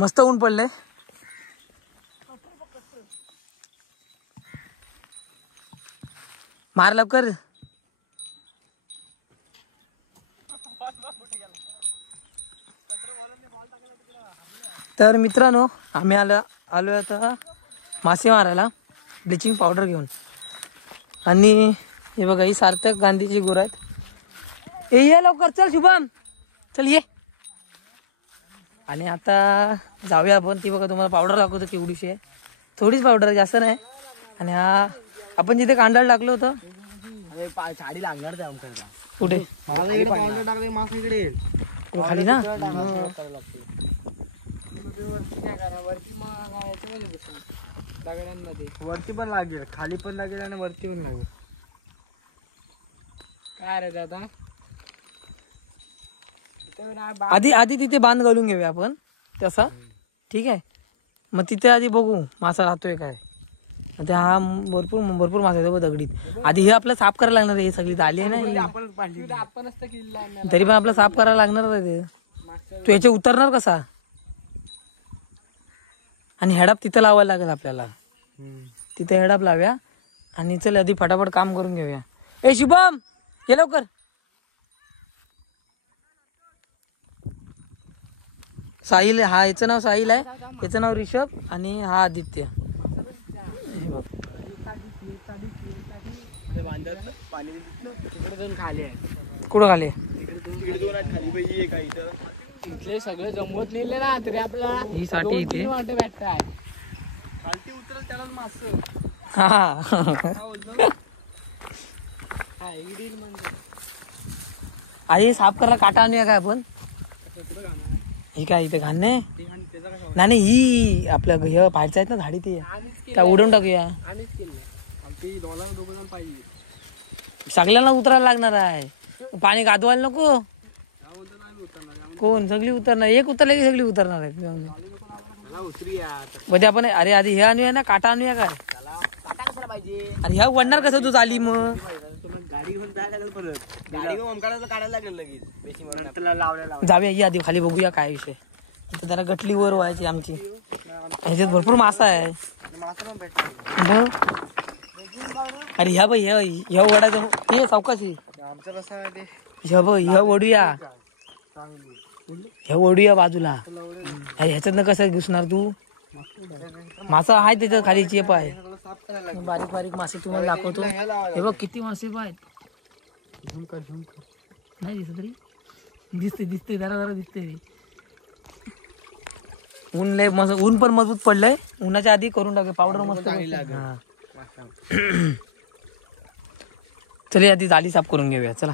मस्त ऊन पडलंय. मार लवकर. तर मित्रांनो आम्ही आलो आता मासे मारायला ब्लिचिंग पावडर घेऊन. आणि हे बघा ही सार्थक गांधीची गुरं आहेत. ये लवकर चल शुभम चल ये. आणि आता जाऊया आपण. ती बघा तुम्हाला पावडर दाखवतो केवढीशी आहे. थोडीच पावडर जास्त नाही. आणि हा आपण जिथे कांडाला टाकलं होतं साडी लागणार त्या कुठे खाली ना. वरती पण लागेल खाली पण लागेल आणि वरती पण लागेल. काय रे दादा आधी तिथे बांध घालून घेऊया आपण तसा. ठीक आहे मग तिथे आधी बघू मासा राहतोय काय. आता हा भरपूर मासा येतो दगडीत. आधी हे आपलं साफ करायला लागणार आहे. हे सगळी झाली आहे ना तरी पण आपलं साफ करायला लागणार आहे. तू याचे उतरणार कसा. आणि हेडाप तिथं लावायला लागेल आपल्याला. तिथे हेडाप लाव्या आणि चल आधी फटाफट काम करून घेऊया. ए शुभम ये लवकर. साहिल हा याचं नाव साहिल आहे. याचं नाव ऋषभ आणि हा आदित्य. कुठं खाली इथले सगळे जमवत नेले ना तरी आपल्याला ही साठी इथे भेटताय. खालती उतरल त्याला मास. हा आधी साफ करायला काटा आणूया काय आपण. ही काय इथे घाण नाही ही आपल्या हे बाहेरचं आहेत ना झाडी ते त्या उडवून टाकूया. सगळ्यांना उतरायला लागणार आहे. पाणी गादवायला नको. कोण सगळी उतरणार. एक उतरले की सगळी उतरणार आहेत. म्हणजे आपण अरे आधी हे आणूया ना काटा आणूया काय. अरे ह्या वडणार कसं तू चाली मग. जाऊया ही आधी खाली बघूया काय विषय. इथे जरा गटली वर व्हायची आमची. ह्याच्यात भरपूर मासा आहे. अरे ह्या बाई ह्या वडाचं ते सावकाशी ह्या वडूया. ह्या वडूया बाजूला. अरे ह्याच्यात कसं घुसणार तू. मासा आहे त्याच्यात खाली चेप आहे. बारीक बारीक मासे तुम्हाला दाखवतो. हे बघ किती मासे आहेत. नाही दिसत तरी दिसते जरा दिसते. ऊन लय मस्त. ऊन पण मजबूत पडलंय. उन्हाच्या आधी करून टाकूया पावडर मस्त. चल आधी जाळी साफ करून घेऊया चला.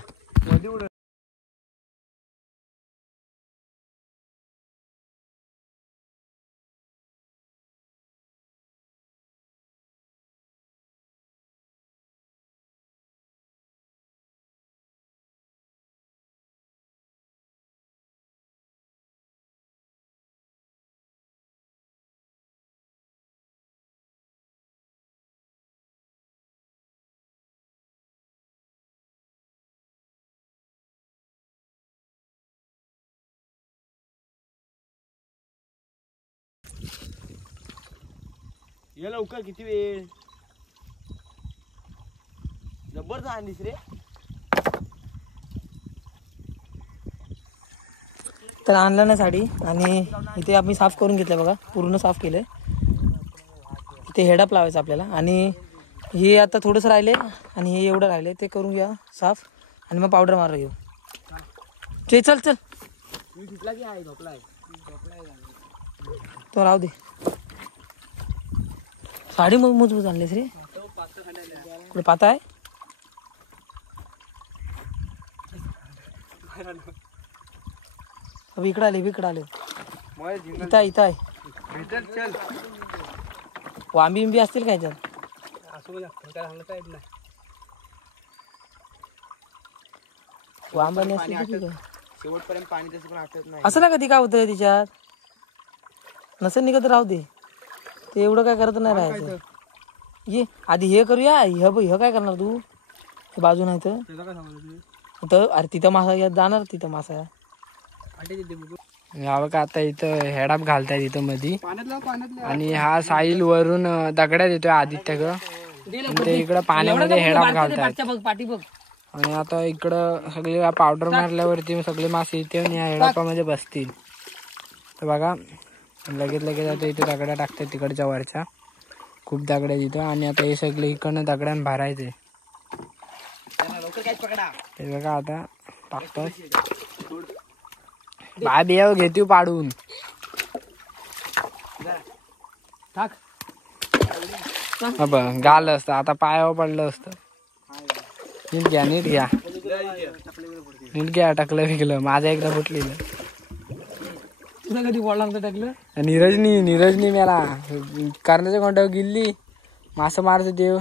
ये लवकर किती वेळ. जबरदस्त आणलीस रे. तर आणलं ना साडी. आणि इथे आम्ही साफ करून घेतलं बघा. पूर्ण साफ केलंय. इथे हेडअप लावायचं आपल्याला. आणि हे आता थोडंसं राहिले आणि हे एवढं राहिले ते करून घ्या साफ. आणि मग पावडर मारा घेऊ. ते चल तो राहू दे. साडी मग मजबूत आणलीस रे. कुठे पाता आहे. इकडं आले इथं आहे. वांबी बिंबी असतील काय याच्यात. वांबा शेवटपर्यंत पाणी तसं पण आटत नाही. असं ना कधी काय होतं तिच्यात. नसेल निघत राहू दे. ते एवढं काय करत नाही राहायचं. ये आधी हे करूया. हे काय करणार तू. हे बाजू नाही तर अरे तिथं मासा जाणार. तिथं मासा हा बघा आता इथं हेडाप घालतायत इथं मधी आणि हा साईल वरून दगड्या देतोय आदित्य ते इकडं पाण्यामध्ये हेडाप घालतायत पाठी बघ. आणि आता इकडं सगळे पावडर मारल्यावरती सगळे मासे इथे येऊन या हेडापामध्ये बसतील. तर बघा लगेच आता इथे दगड्या टाकतात तिकडच्या वरच्या खूप दगड्या तिथं आणि आता हे सगळे इकडनं दगड्यान भरायचे. हे बघा आता टाकतो बाय बिया घेतो पाडून गाल असतं आता पायावर पडलं असतं. नीट घ्या टाकलं विकलं माझं एकदा फुटलेलं. तुला कधी बोलला टाकलं नीरजनी मला करण्याच्या कोणत्यावर गेली मासं मारतो देव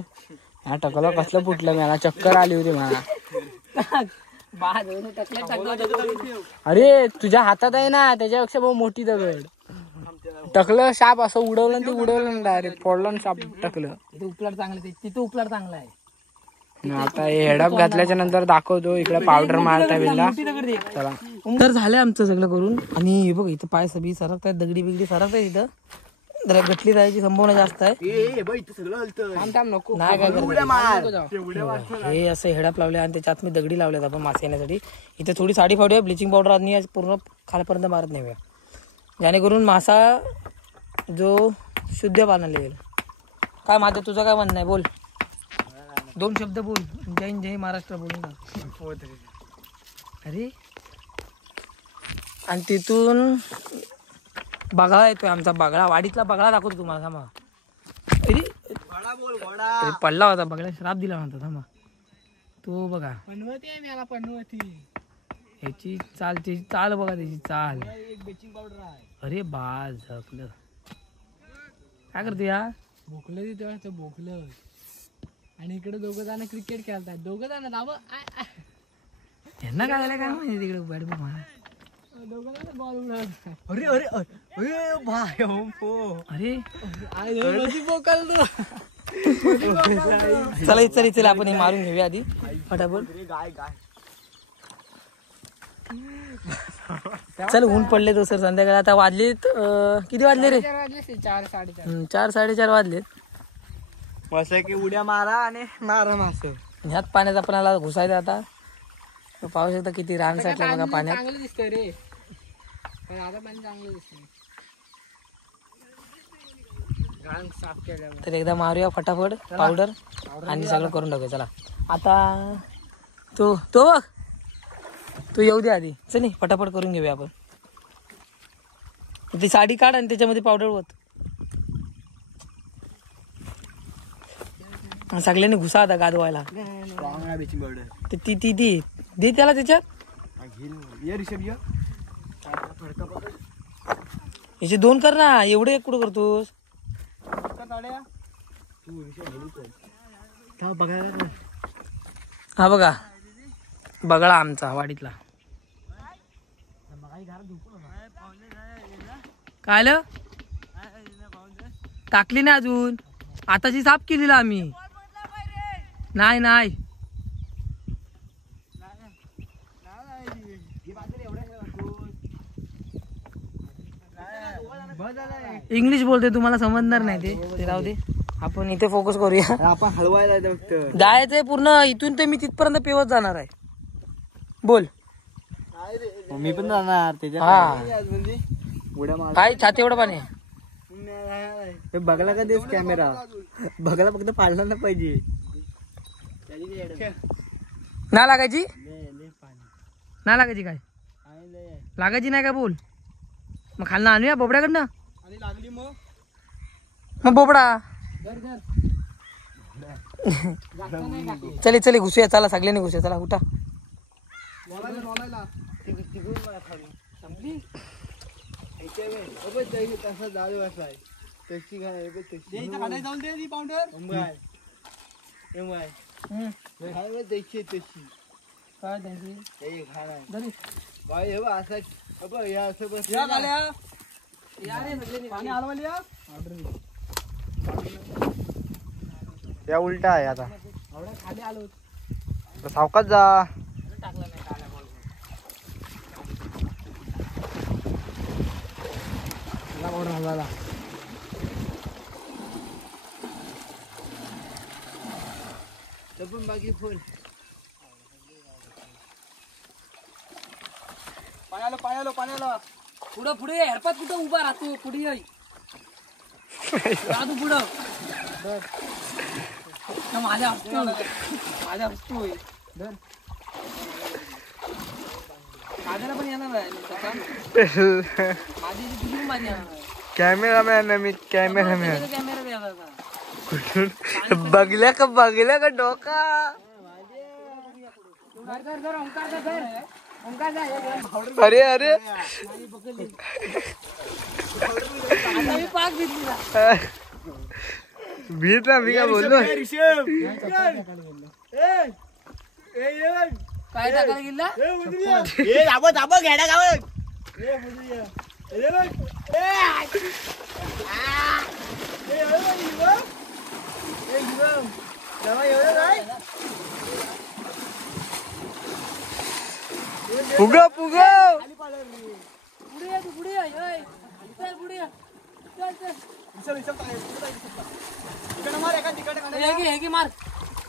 हा टकलं कसलं फुटलं मला चक्कर आली होती मला. अरे तुझ्या हातात आहे ना त्याच्यापेक्षा बहुत मोठी दगड टकलं साप असं उडवलं ते उडवलं डायरेक्ट फोडलं साप टकलं. उपलाट चांगलं तिथे उपलाट चांगला आहे. आता हेडअप घातल्याच्या नंतर दाखवतो इकडे पावडर मारता बिल्ला. चला तर झालंय आमचं सगळं करून आणि बघ इथं पाय सभी सरकतायत दगडी बिगडी सरकताय इथं जरा गटली जायची संभावना जास्त आहे. नको नाही काय हे असं हेडअप लावले आणि त्याच्यात मी दगडी लावल्यात आपण मासे येण्यासाठी. इथे थोडी साडी फावडी ब्लिचिंग पावडर आणि पूर्ण खालपर्यंत मारत नाही जेणेकरून मासा जो शुद्ध पाण्याला येईल. काय माझं तुझं काय म्हणणं आहे बोल. 2 शब्द बोल. जय महाराष्ट्र बोलून टाक. अरे आणि तिथून बगळा येतोय आमचा बगळा वाडीतला बगळा दाखवतो तुम्हाला थांबा. अरे पडला होता बगळ्या श्राप दिला होता थांबा तो बघा ह्याची चाल बघा त्याची चाल. अरे बाज झकलं काय करते या भोकलं तिथं भोकलं आणि इकडे 2 जण क्रिकेट खेळतात 2 जण दाब यांना काय झालं काय माहिती तिकडे बॅट बॉल मारा. 2 जण बॉल उडवतात. अरे अरे अरे भाई अरे चला आपण हे मारून घेऊया आधी फटाफट. चल ऊन पडले तो सर संध्याकाळी आता वाजलेत किती वाजले रे 4-4:30 वाजलेत. मस्त की उड्या मारा आणि मारा मास. ह्यात पाण्यात आपल्याला घुसायचं आता. पाहू शकता किती रान साठलं बघा पाण्यात. चांगलं दिसतंय रे आता पाणी चांगलं दिसतंय. साफ केल्यावर तर एकदा मारूया फटाफट पावडर आणि सगळं करून टाकूया. चला आता तो बघ तू येऊ दे आधी. चल फटाफट करून घेऊया आपण. ती साडी काढ आणि त्याच्यामध्ये पावडर होत सगळ्यांनी घुसा आता गादवायला. ती दे त्याला त्याच्यात याचे 2 कर ना एवढे एक कुठं करतोस. हा बघा बगळा आमचा वाडीतला. काय टाकली ना अजून आताची साफ केलेला आम्ही. नाही इंग्लिश बोलते तुम्हाला समजणार नाही ते राहू दे. आपण इथे फोकस करूया. आपण हलवायला जायचंय पूर्ण इथून ते मी तिथपर्यंत पेवत जाणार आहे. बोल मी पण जाणार त्याच्या. हा उड्या मार काय छाती एवढं पाणी बघला का देस कॅमेरा बघला फक्त पाडला ना पाहिजे. ना लागायची काय लागायची नाही का बोल. मग खालना आणूया बोबड्याकडनं. लागली मग बोबडा चले घुसूया. चला सगळ्यांनी घुसूया. चला उठा. या उलटा आहे आता सावकाश जा. पावडर हलवायला. पण बाकी फुल पाण्याला पुढं पुढे हरपात कुठं उभा राहतो पुढे ये. राहतो पुढं माझ्या हसतोय माझ्याला पण येणार आहे माझी तुझी माझी कॅमेरामॅन मी कॅमेरामॅन कॅमेरा बघल्या का डोका अरे अरे पाक घेतली भीत ना मी काय बोललो. काय टाकायला गेला पुगा पुढे ये तू पुढे ये चल पुढे ये चल हे की मार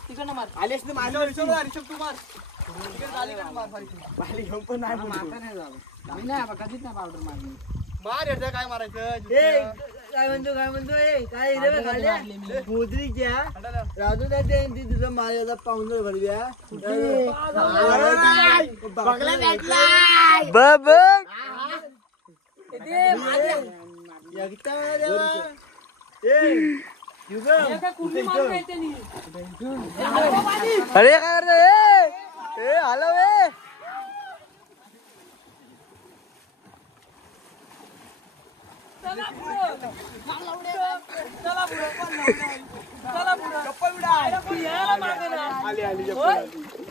तिकडनं मार आलेस तू माझ्यावर रिषभ तू मार कधीच नाही पावडर मारली. मार याचा काय मारायचं काय म्हणतो काय मोदरीच्या राजू दादा तुझं माझ्या पाहुणं भरल्या बघ अरे काय करतो हॅलो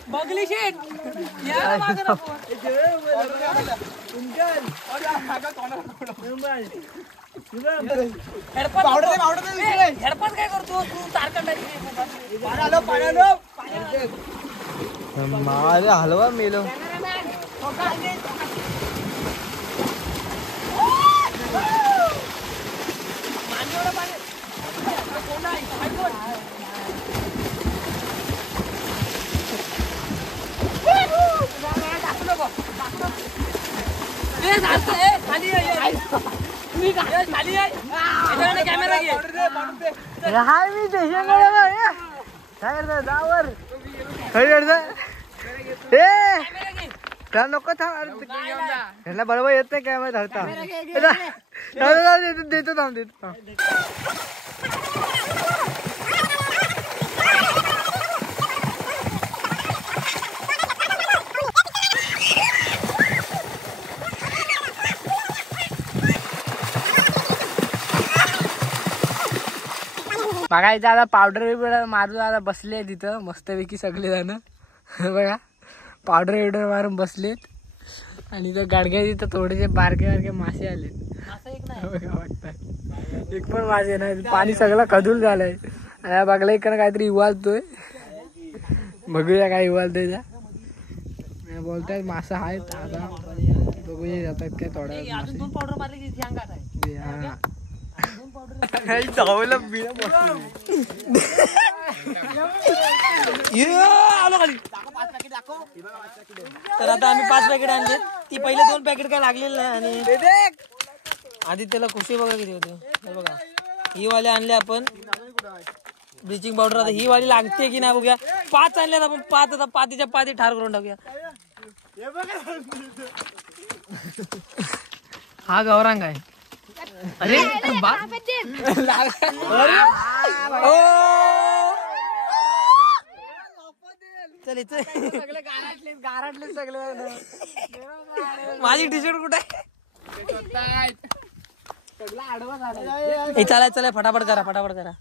बघली शेट यायला मागे ना हेडपट काय करतो तू माझे हलवा मेलो कॅमेरा घे हाय मी काय करता जावर काय करता त्या नको ह्याला बरोबर येत नाही काय माहिती धरता देतो थांब देतो बघा इथं आता पावडर बिवडर मारून आता बसले तिथं मस्तपैकी सगळे जण बघा पावडर बिवडर मारून बसलेत. आणि त्या गाडग्या तिथं थोडेसे बारके बारके मासे आलेत बघा वाटतात एक पण मासे नाही पाणी सगळं खदूल झालंय. आणि बघला इकडं काहीतरी इवालतोय बघूया काय इवालतोय त्या बोलतायत मासा आहेत आता बघूया जातात काय थोड्या अजून 2 पावडर मारली की ध्यान काढाय हा आलो खाली तर आता आम्ही 5 पॅकेट आणले. ती पहिले 2 पॅकेट काय लागलेले नाही. आणि आधी त्याला खुशी बघा किती होते बघा. ही वाली आणले आपण ब्लिचिंग पावडर. आता ही वाली लागते की नाही बघूया. 5 आणल्यात आपण 5 आता 5च्या 5 ठार करून टाकूया. हा गौरांग आहे. अरे चल गारटले सगळे माझी टी शर्ट कुठे चला चला फटाफट करा फटाफट करा.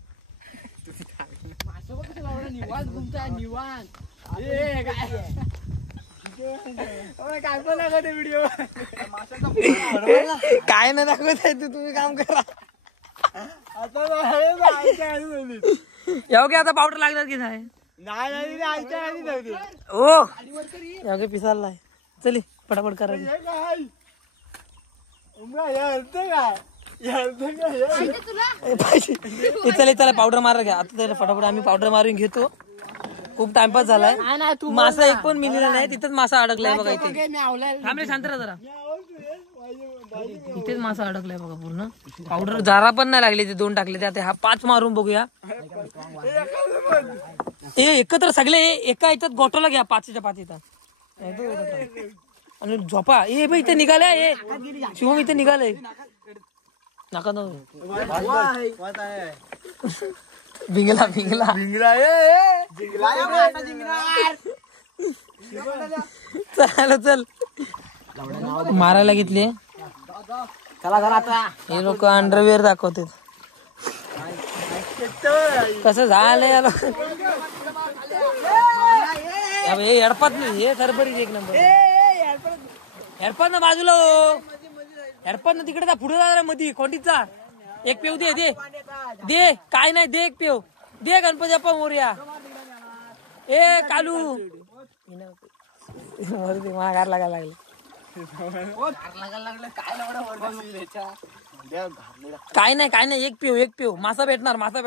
काय नाही दाखवत आहे तुम्ही काम करा. एवढे आता पावडर लागणार की नाही ओ एवढे पिसाला चली फटाफट करा. चला पावडर मारा घ्या आता त्याला फटाफट आम्ही पावडर मारून घेतो. खूप टाइमपास झालाय. मासा एक पण मिळाला नाही. तिथंच मासा अडकलाय बघा इथे. थांबले शांत राहा जरा. इथेच मासा अडकलाय बघा पूर्ण. पावडर जरा पण नाही लागली. ते 2 टाकले ते आता हा 5 मारून बघूया. एकत्र सगळे एका याच्यात गोठवला घ्या. 5च्या 5 इथं आणि झोपा. इथे निघालाय. शिवम इथे निघालाय. नका न भिंगला चल मारायला घेतली. हे लोक अंडरवेअर दाखवते. कसं झालंय एडपात नाही. हे सरबरी 1 नंबर. एडपात ना बाजूला. एडपात ना तिकडे पुढे जा मधी कोंडीचा. 1 पेव दे काय नाही. दे 1 पेव दे. गणपती बाप्पा मोरया. कालू माघार लागायला लागले. काय नाही 1 पेव. मासा भेटणार 100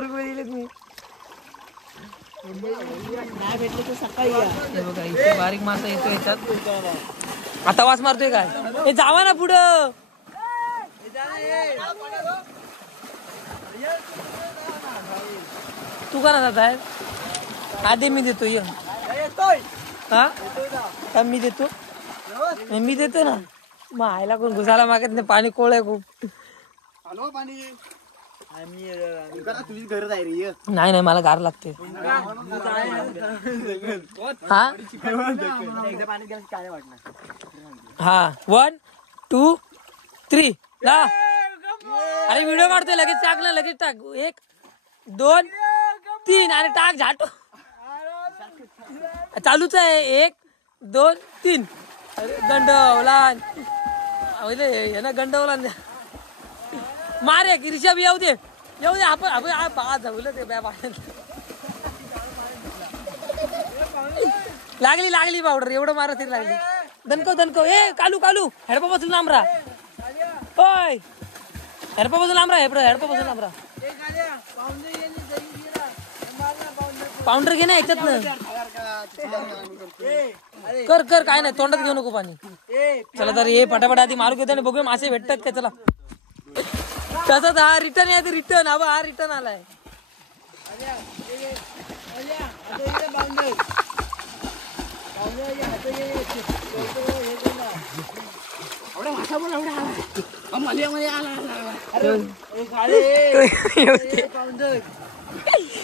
रुपये दिले तुम्ही. बघा इथे बारीक मासा येतो याच्यात. आता वास मारतोय काय. हे जावा ना पुढं. तू का ना जात आहे. आधी मी देतो. हा मी देतो ना. मग आयला कोण घुसायला मागत नाही. पाणी कोळ आहे खूप. नाही मला गार लागते. हा 1 2 3 अरे व्हिडिओ काढतोय. लगेच टाक ना. लगेच टाक. 1 2 3 अरे टाक झाटो. चालूच आहे. 1 2 3 गंडवला ना. गंडवला मार. एक रिषभ येऊ दे. आपण झालं ते लागली पावडर. एवढं मारा तरी लागली. दणकव कालू हेडपापासून लांब राहा. ओय हेडपापासून लांब राहा. पावडर घे ना याच्यात ना. कर काय नाही. तोंडात घेऊ नको पाणी. चला तर हे फटाफट आधी मारू घेतो आणि बघूया मासे भेटतात का. चला तसंच हा रिटर्न आहे. रिटर्न हा रिटर्न आलाय.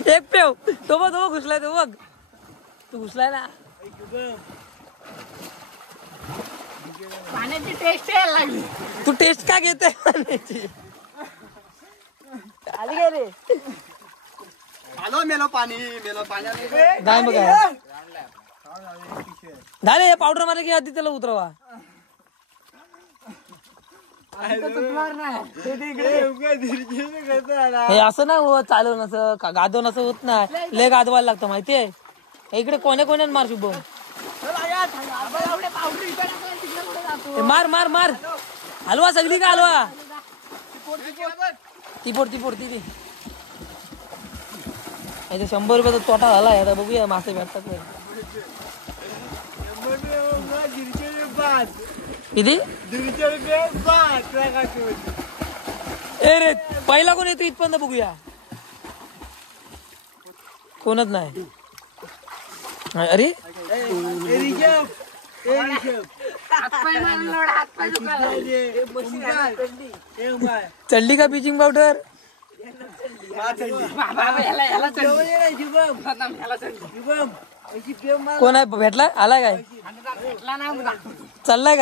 एक पेव तो घुसलाय. तो बघ तू घुसलाय ना. पाण्याची टेस्ट यायला लागली. तू टेस्ट का घेते पाण्याची. आली काय रे. मेलो पाणी नाही बघा झाले. पावडर मारले की आधी त्याला उतरवा. हे असं ना चालवून असं गादवून असं होत नाही. लय गादवायला लागतं माहितीये. इकडे कोण्या मार शुभम. मार हलवा सगळी का हलवा. ती फोड ती 100 रुपयाचा तोटा झाला. आता बघूया मासे भेटतात नाही. किती रे. पहिला कोण येतो इथपर्यंत बघूया. कोणच नाही. अरे चढली का ब्लिचिंग पावडर. कोण आहे भेटला. आलाय काय. चाललाय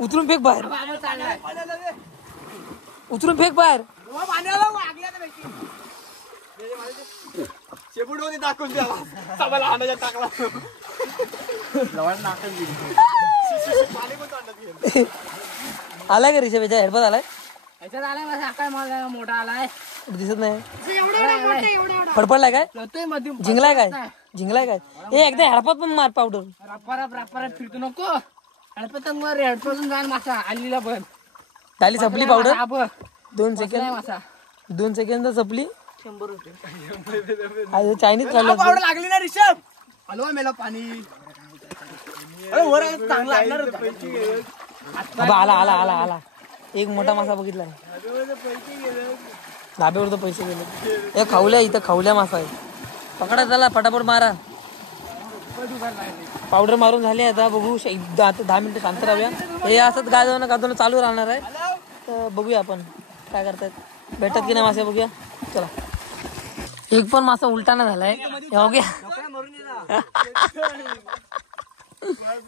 उतरून फेक बाहेर. दाखवून द्यावा. टाकला आलाय का रिषभ. हेडफोन आलाय. मोठा आलाय. दिसत नाही. फडफडलाय काय. जिंकलाय काय. हे एकदा हेडपात पण मार पावडर. फिरतो नको. हडपतंगवर हेडपासून जाण मासा आलीला पण झाली संपली पावडर आब 2 सेकंद मासा 2 सेकंद संपली 100 रुपये चायनीज चाललं पावडर लागली ना ऋषभ हलवा मेला पाणी अरे वर आलं चांगलं लागणार होतं. आबा आला आला आला आला एक मोठा मासा बघितला धाब्यावर तर पैसे गेले हे खावल्या इथं खावल्या मासा आहे पकडा त्याला पटापट मारा पावडर मारून झाली आता बघू आता 10 मिनिटं शांत राहूया हे असंच गाजवणं चालू राहणार आहे तर बघूया आपण काय करतायत भेटत की नाही मासे बघूया चला एक पण मासा उलटाना झालाय हो गया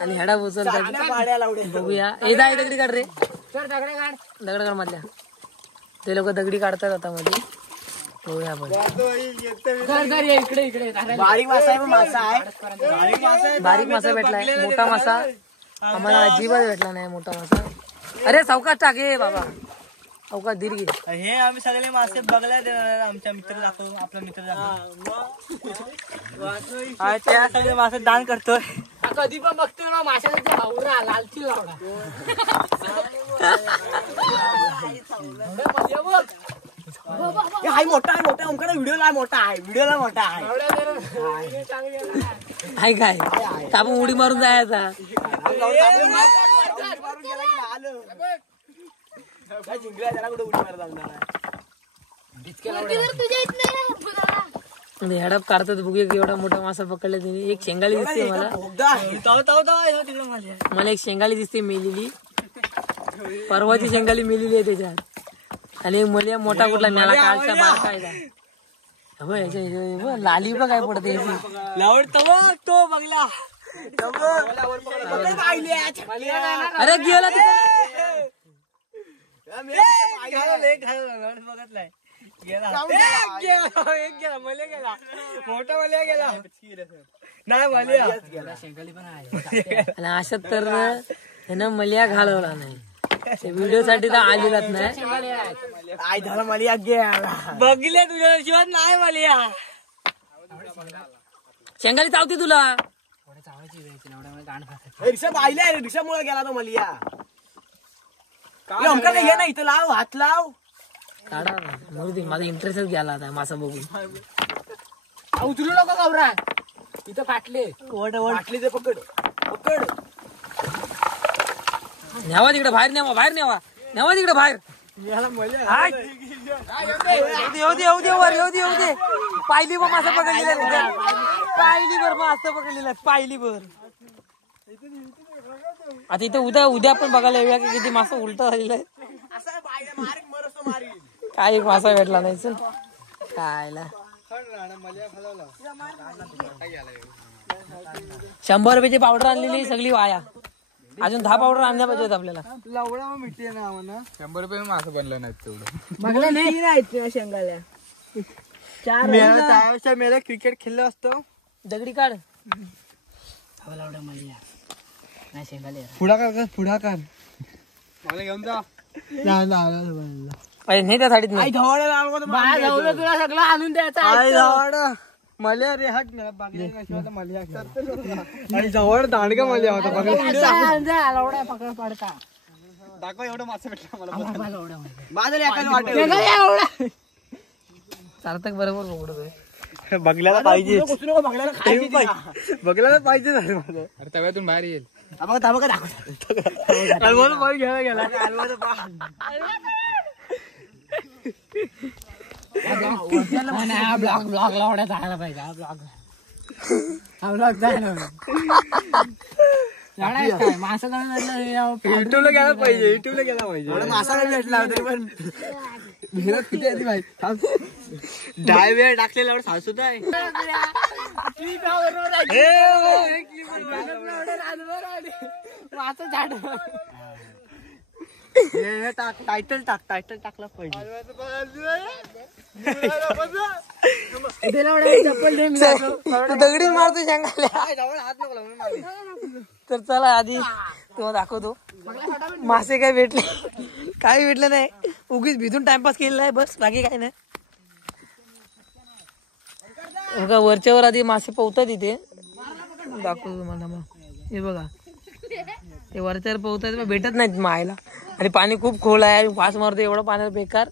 आणि हेडा उचल बघूया हे दगडी काढ रे दगड काढ मधल्या ते लोक दगडी काढतात आता मध्ये बघूया आपण बारीक मासा आहे मासा आहे बारीक मासा भेटलाय मोठा मासा आम्हाला अजिबात भेटला नाही मोठा मासा अरे सावकाश टाक हे बाबा सावकाश दीर्घ हे आम्ही सगळे मासे बघल्या देणार आमच्या मित्र दाखव आपला मित्र त्या सगळे मासे दान करतोय कधी पण बघतोय ना माशाचा हावरा लालची लावडा हाय मोठा आहे मोठा ओमकार व्हिडिओला मोठा आहे आहे काय आपण उडी मारून जायचा हेडप काढतात बघूया की एवढा मोठा मासा पकडला त्यांनी एक शेंगाली दिसते मला एक शेंगाली दिसते मेलेली परवाची शेंगाली मेलेली आहे त्याच्यात आणि मला मोठा कुठला मेला कालचा बारका आहे लाली बघ काय पडते तो बघला अरे गेला बघतलाय मोठा मल्या गेला नाही मल्या आणि अशात तर ह्यानं मल्या घालवला नाही व्हिडिओ साठी तर आलेलाच नाही आई झाला मला गेला बघितले तुझ्या शिवाय नाही मल्या शेंगाली चावते तुला ऋषभ आईला रे ऋषभमुळे गेला तो मलिया ओमकार घे ना इथं लाव हात लाव काढा मरू दे माझा इंटरेस्टच गेला आता मासा बघून उचलू नको गौरा इथं फाटले वाटली ते पकड न्यावा तिकडे बाहेर न्यावा तिकडे बाहेर येऊ दे पायली बर मासा पकडलेला पायली बर आता इथं उद्या पण बघायला येऊया की किती मासा उलटा झालेला आहे काय एक मासा भेटला नाही चल कायला 100 रुपयाची पावडर आणलेली सगळी वाया अजून 10 पावडर आणल्या पाहिजे आपल्याला लवडा मिळते ना म्हणा 100 रुपये मासं बनलं नाही तेवढं बघला नाही शेंगाल्या 4 मेला क्रिकेट खेळलं असतं दगडी काढ पुढाकार मला घेऊन जा नाही त्या साडीत नाही तुला सगळं आणून द्यायचं मला रे हात आणि जवळ दांडगा मला होता पकड पडका दाखव एवढं मासे भेटला माझं सार्थक बरोबर पकडतोय बघल्याला पाहिजे बघला पाहिजे अरे तव्यातून बाहेर येईल ब्लॉग लावण्यात आला पाहिजे हा ब्लॉग जायला मासा युट्यूबला गेला पाहिजे मासा भेटला तरी पण मेहनत किती आहे माहिती डाय वेळ टाकलेला सासू आहे टायटल टाकला पाहिजे दगडी मारतो शेंगाल्या तर चला आधी तुम्हाला दाखवतो मासे काय भेटले काही भेटलं नाही उगीच भिजून टाइमपास केलेला आहे बस बाकी काय नाही बघा वरच्यावर आधी मासे पोहतात इथे दाखवतो तुम्हाला मग हे बघा ते वरच्यावर पोहतात भेटत नाहीत मायला. आणि पाणी खूप खोल आहे, वास मारतो एवढं पाण्यात बेकार.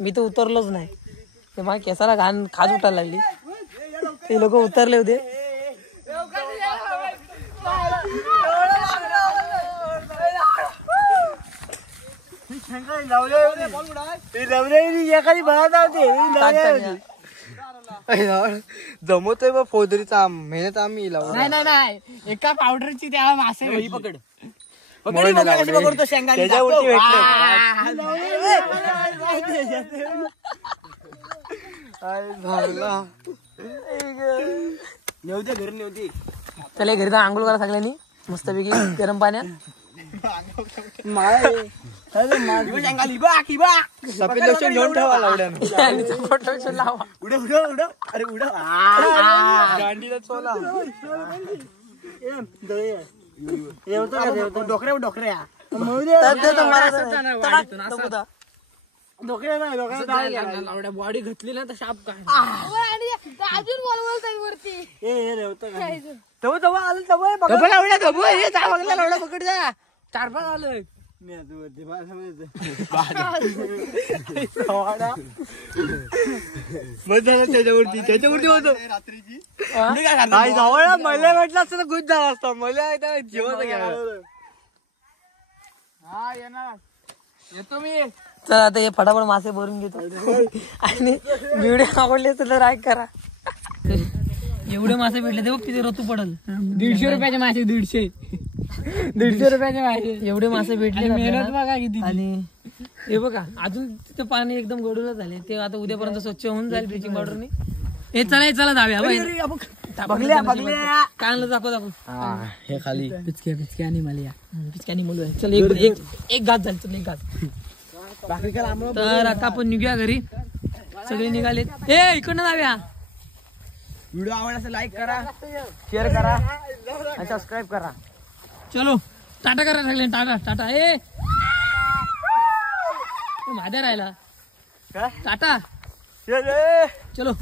मी तर उतरलोच नाही, ते मला केसाला घाण खाज उठायला लागली. ते लोक उतरले होते. जमवतोय बा फोदरीचा मेहनत आम्ही लावू. नाही एका पावडरची त्या मासे पकड त्याच्यावरती नेवते घरी नेवते. त्याला घरी तर आंघोळ करा सगळ्यांनी मस्तपैकी गरम पाण्यात. सफेद लोशन घेऊन ठेवा लावड्यानं. आणि प्रोटेक्शन लावा. उडे उडे उडे अरे उडे गांडीला चोला. डोकऱ्या डोकऱ्या बॉडी घातली ना तर शाप काय अजून बोलवलं वरती पकड जा 4-5 आलं. त्याच्यावरती होतो रात्रीची मला म्हटलं असतं गुज झाला असता. मला जेवण घ्यायला येतो मी. चला आता हे फटाफट मासे भरून घेतो. आणि व्हिडिओ आवडले तर लाईक करा. एवढे मासे भेटले ते बघ किती रतू पडल. 150 रुपयाचे मासे 150 रुपयाचे मासे. एवढे मासे भेटले मेहनत बघा किती. आणि हे बघा अजून तिथे पाणी एकदम गडूनच झाले. ते आता उद्यापर्यंत स्वच्छ होऊन जाईल ब्लिचिंग पावडरने. हे चला जाऊया काय दाखव हे खाली पिचक्या आणि मला पिचक्यानी मुलं आहे. चल एक घात झाली. चल एक घात. तर आता आपण निघूया घरी. सगळे निघाले. इकडनं जाऊया. व्हिडिओ आवडला लाईक करा, शेअर करा आणि सबस्क्राईब करा. चलो टाटा करा सगळे. टाटा माझ्या राहिला टाटा. चलो.